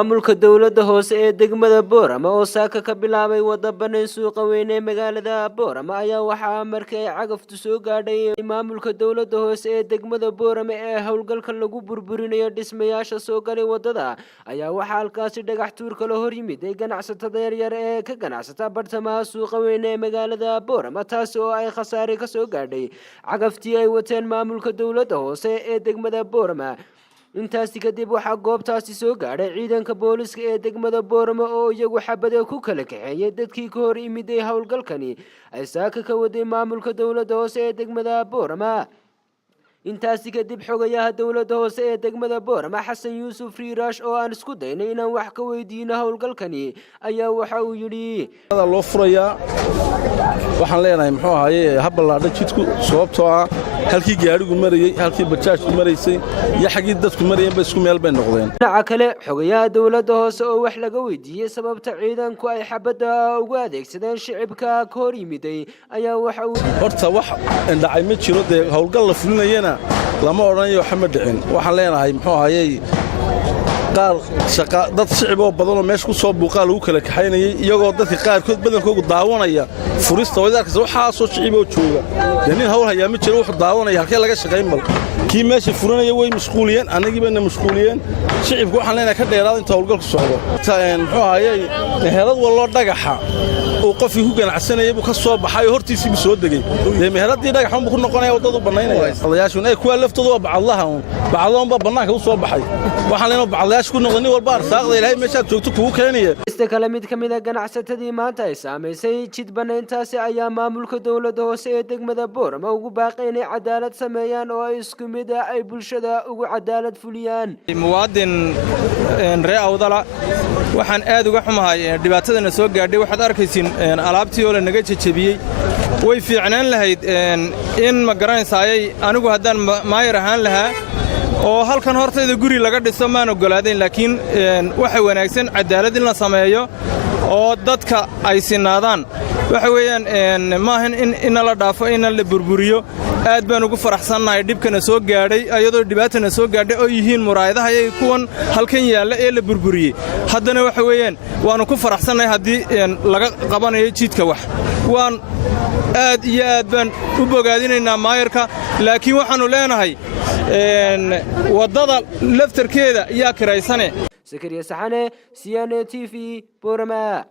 maamulka dawladda hoose ee degmada boorama oo saaka ka bilaabay wada banaan suuqa weyn ee magaalada boorama ayaa waxa markay cagaftu soo gaadhay maamulka dawladda hoose ee degmada boorama ee howlgalka lagu burburinayo dhismayaasha soo galay wadada ayaa waxa halkaasi dhagax tuur kala hor yimid ay ganacsatada yaryar ee ka ganacsata badhtamaha suuqa weyn ee magaalada boorama taas oo ay khasaare ka soo gaadhay cagaftii ay wateen maamulka dawladda hoose ee degmada boorama intaasi kadib waxa goobtaasi soo gaadhay ciidanka booliska ee degmada boorama oo iyagu xabada ku kala kaxeeyay dadkii ka hor yimid howlgalkani ay saaka ka waday maamulka dawladda hoose ee degmada boorama intaasi kadib xogayaha dawladda hoose ee degmada boorama xasan yuusuf riiraash oo aan isku daynay inaan wax ka weydiino howlgalkani ayaa waxa uu yidhi loo furayaa waxaan leenahay muxuu ahaye habalaadha jidku sababtoo ah halkii gaadhigu marayay halkii bajaajku maraysay iyo xaggii dadku marayeenba isku meel bay noqdeen dhinaca kale xogayaha dawladda hoose oo wax laga weydiiyey sababta ciidanku ay xabadda ugu adeegsadeen shicibka ka hor yimiday ayaa waxa uu horta wax dhacay ma jiro dee howlgal la fulinayana lama odhanayo waxa ma dhicin waxaan leenahay muxuu ahaye qaar dad shicib oo badan oo meesha ku soo buuqaa lagu kala kaxaynayay iyagoo dadka qaarkood badankoodu daawanaya furista wadaarkaas waxaa soo shicib oo jooga nin hawl hayaa ma jiro wuxuu daawanaya halkee laga shaqayn bal kii meesha furanaya way mashquuliyeen anagiibana mashquuliyeen shicibku waxaan leenahay ka dheeraada inta howlgalku socdo muxuu ahaye meherad waloo dhagaxa uu qofkii ku ganacsanayay buu ka soo baxay oo hortiisii buu soo degay meheradii dhagaxan buu ku noqonaya wadadu banaynaya odayaashu ay kuwa laftoodu waa bacadlaha bannaanka u soo baxay waxaan leenahay bacadlayaashu ku noqday nin walba arsaaqda ilaahay meeshaad joogto kugu keenaya ista kale mid ka mid ah ganacsatadii maanta ay saamaysay jid banayntaasi ayaa maamulka dawladda hoose ee degmada boorama ugu baaqay inay cadaalad sameeyaan oo ay isku mid ah ay bulshada ugu cadaalad fuliyaan muwaadin ree awdala waxaan aad uga xumahay dhibaatadana soo gaadhay waxaad arkaysiin alaabtii oo la naga jajabiyey way fiicnaan lahayd in ma garanaysaayay anigu haddaan maayar ahaan lahaa oo halkan hortayda guri laga dhiso maan ogolaadayn laakiin waxa wanaagsan cadaalad in la sameeyo oo dadka ay sinaadaan waxa weeyaan maahan in la dhaafo in la burburiyo aad baan ugu faraxsannahay dhibkana soo gaadhay ayadoo dhibaatana soo gaadhay oo yihiin muraayadaha iyo kuwan halkan yaalla ee la burburiyey haddana waxa weeyaan waanu ku faraxsannahay haddii laga qabanayo jidka wax waan aad iyo aad baan u bogaadinaynaa maayarka laakiin waxaannu leenahay waddada laftarkeeda yaa kiraysane sakariya saxane CNA TV boorama